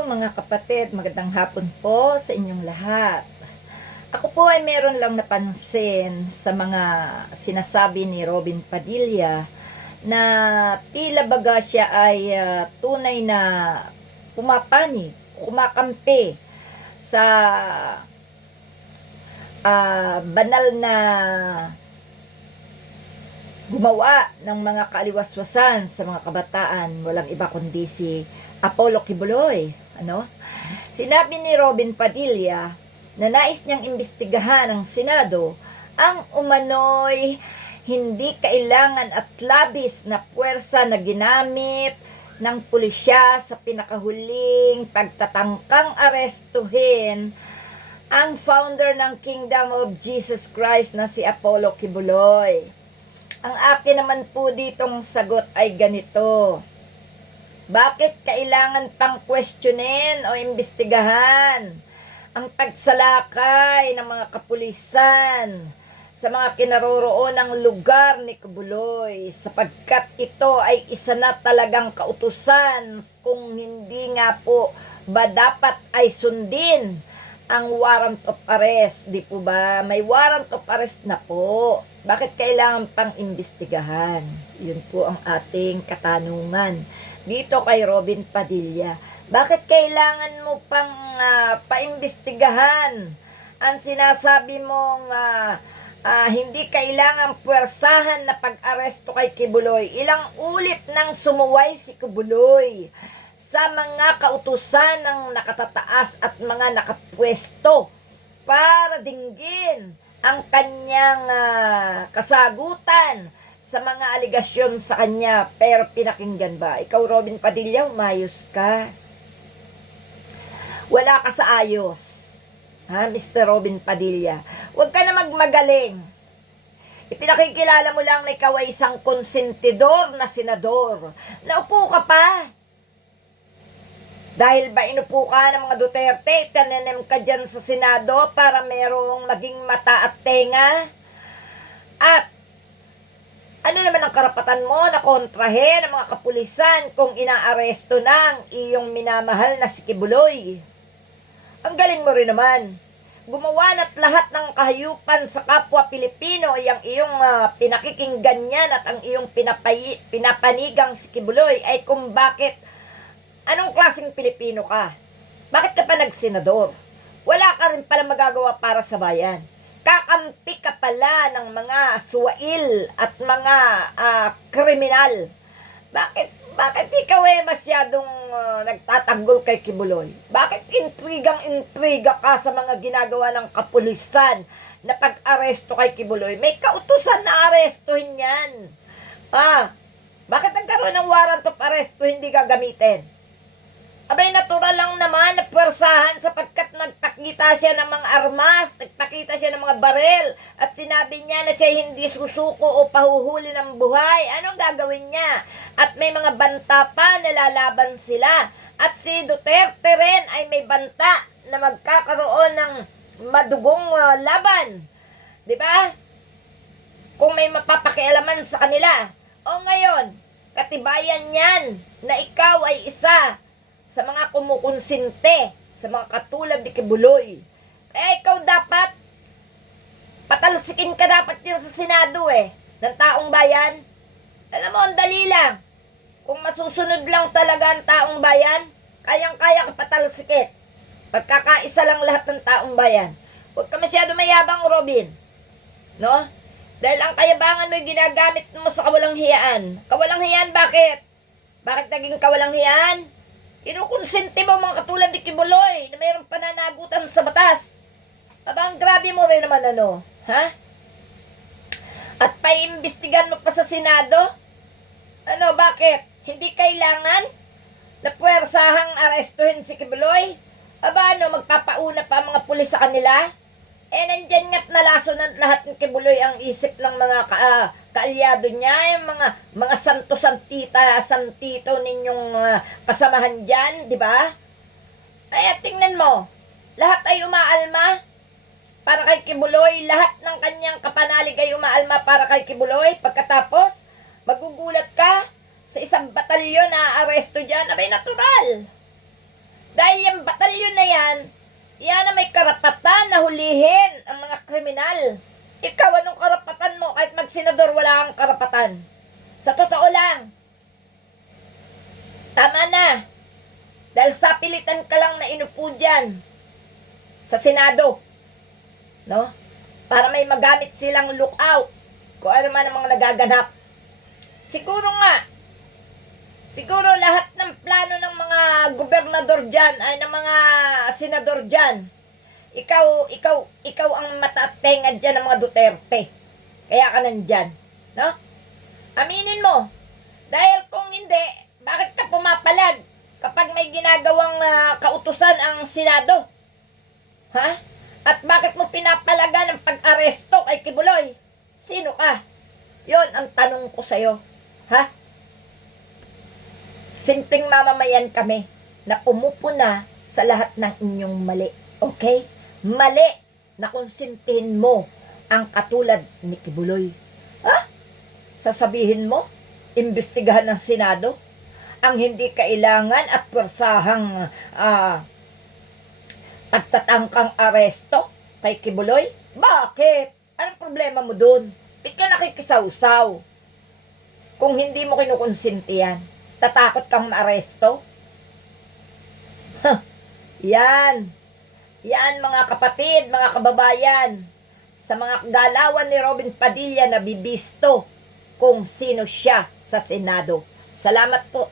Mga kapatid, magandang hapon po sa inyong lahat. Ako po ay meron lang napansin sa mga sinasabi ni Robin Padilla na tila baga siya ay ah, tunay na pumapani, kumakampi sa ah, banal na gumawa ng mga kaaliwaswasan sa mga kabataan. Walang iba kundi si Apollo Kibuloy. Ano? Sinabi ni Robin Padilla na nais niyang imbestigahan ng Senado ang umano'y hindi kailangan at labis na puwersa na ginamit ng pulisya sa pinakahuling pagtatangkang arestuhin ang founder ng Kingdom of Jesus Christ na si Apollo Kibuloy. Ang akin naman po ditong sagot ay ganito. Bakit kailangan pang questionin o imbestigahan ang pagsalakay ng mga kapulisan sa mga kinaroroon ng lugar ni Kubuloy sapagkat ito ay isa na talagang kautusan kung hindi nga po ba dapat ay sundin ang warrant of arrest, di po ba? May warrant of arrest na po. Bakit kailangan pang imbestigahan? Yun po ang ating katanungan dito kay Robin Padilla. Bakit kailangan mo pang ah, paimbestigahan ang sinasabi mong ah, ah, hindi kailangan puwersahan na pag-aresto kay Kibuloy? Ilang ulit nang sumuway si Kibuloy sa mga kautusan ng nakatataas at mga nakapwesto para dinggin ang kanyang ah, kasagutan sa mga aligasyon sa kanya pero pinakinggan ba? Ikaw Robin Padilla, umayos ka. Wala ka sa ayos. Ha, Mr. Robin Padilla. Huwag ka na magmagaling. Ipinakikilala mo lang na ikaw ay isang konsentidor na senador. Naupo ka pa. Dahil ba inupo ka ng mga Duterte, tananim ka dyan sa Senado para merong maging mata at tenga? At ano naman ang karapatan mo na kontrahen ang mga kapulisan kung inaaresto na ang iyong minamahal na si Kibuloy? Ang galing mo rin naman. Gumawa na't lahat ng kahayupan sa kapwa Pilipino ay ang iyong ah, pinakikinggan niyan at ang iyong pinapay, pinapanigang si Kibuloy ay kung bakit Anong klaseng Pilipino ka? Bakit ka pa nagsenador? Wala ka rin pala magagawa para sa bayan. Kakampi ka pala ng mga suwail at mga ah, kriminal. Bakit bakit ikaw eh masyadong ah, nagtatanggol kay Kibuloy? Bakit intrigang intriga ka sa mga ginagawa ng kapulisan na pag-aresto kay Kibuloy? May kautusan na arestuhin yan. Ah, bakit nagkaroon ng warrant of arrest kung hindi gagamitin? Abay, natural lang naman na pwersahan sapagkat nagpakita siya ng mga armas, nagpakita siya ng mga barel, at sinabi niya na siya hindi susuko o pahuhuli ng buhay. Anong gagawin niya? At may mga banta pa, nalalaban sila. At si Duterte rin ay may banta na magkakaroon ng madugong ah, laban. Di ba? Kung may mapapakialaman sa kanila. O ngayon, katibayan yan na ikaw ay isa sa mga kumukonsinte, sa mga katulad ni Kibuloy. Eh, ikaw dapat, patalsikin ka dapat yan sa Senado eh, ng taong bayan. Alam mo, ang dali lang. Kung masusunod lang talaga ang taong bayan, kayang-kaya ka patalsikin. Pagkakaisa lang lahat ng taong bayan. Huwag ka masyado mayabang, Robin. No? Dahil ang kayabangan mo ginagamit mo sa kawalang hiyaan. Kawalang hiyaan, bakit? Bakit naging kawalang hiyaan? Kinukonsente mo mga katulad ni Kibuloy na mayroong pananagutan sa batas. Aba, ang grabe mo rin naman ano, ha? At paimbestigan mo pa sa Senado? Ano, bakit? Hindi kailangan na puwersahang arestuhin si Kibuloy? Aba, ano, magpapauna pa mga pulis sa kanila? Eh, nandyan nga't nalaso ng lahat ng Kibuloy ang isip ng mga ka, ah, kaalyado niya, yung mga mga santo-santita, santito ninyong ah, kasamahan dyan, di ba? Ay, tingnan mo, lahat ay umaalma para kay Kibuloy, lahat ng kanyang kapanalig ay umaalma para kay Kibuloy. Pagkatapos, magugulat ka sa isang batalyon na aresto dyan, abay natural. Dahil yung batalyon na yan, yan na may karapatan hulihin ang mga kriminal. Ikaw, anong karapatan mo? Kahit magsenador, wala kang karapatan. Sa totoo lang. Tama na. Dahil sa pilitan ka lang na inupo dyan sa Senado. No? Para may magamit silang lookout kung ano man ang mga nagaganap. Siguro nga, siguro lahat ng plano ng mga gobernador dyan ay ng mga senador dyan. Ikaw, ikaw, ikaw ang matatenga dyan ng mga Duterte. Kaya ka nandyan. No? Aminin mo. Dahil kung hindi, bakit ka pumapalag kapag may ginagawang ah, kautusan ang Senado? Ha? At bakit mo pinapalaga ng pag-aresto kay Kibuloy? Sino ka? Yon ang tanong ko sa'yo. Ha? Simpleng mamamayan kami na pumupuna sa lahat ng inyong mali. Okay? Mali na konsintihin mo ang katulad ni Kibuloy. Ha? Sasabihin mo, imbestigahan ng Senado ang hindi kailangan at pursahang ah, pagtatangkang aresto kay Kibuloy? Bakit? Anong problema mo dun? Di ka nakikisawsaw. Kung hindi mo kinukonsinti yan, tatakot kang maaresto? Huh, yan. Yan mga kapatid, mga kababayan. Sa mga galawan ni Robin Padilla na bibisto kung sino siya sa Senado. Salamat po.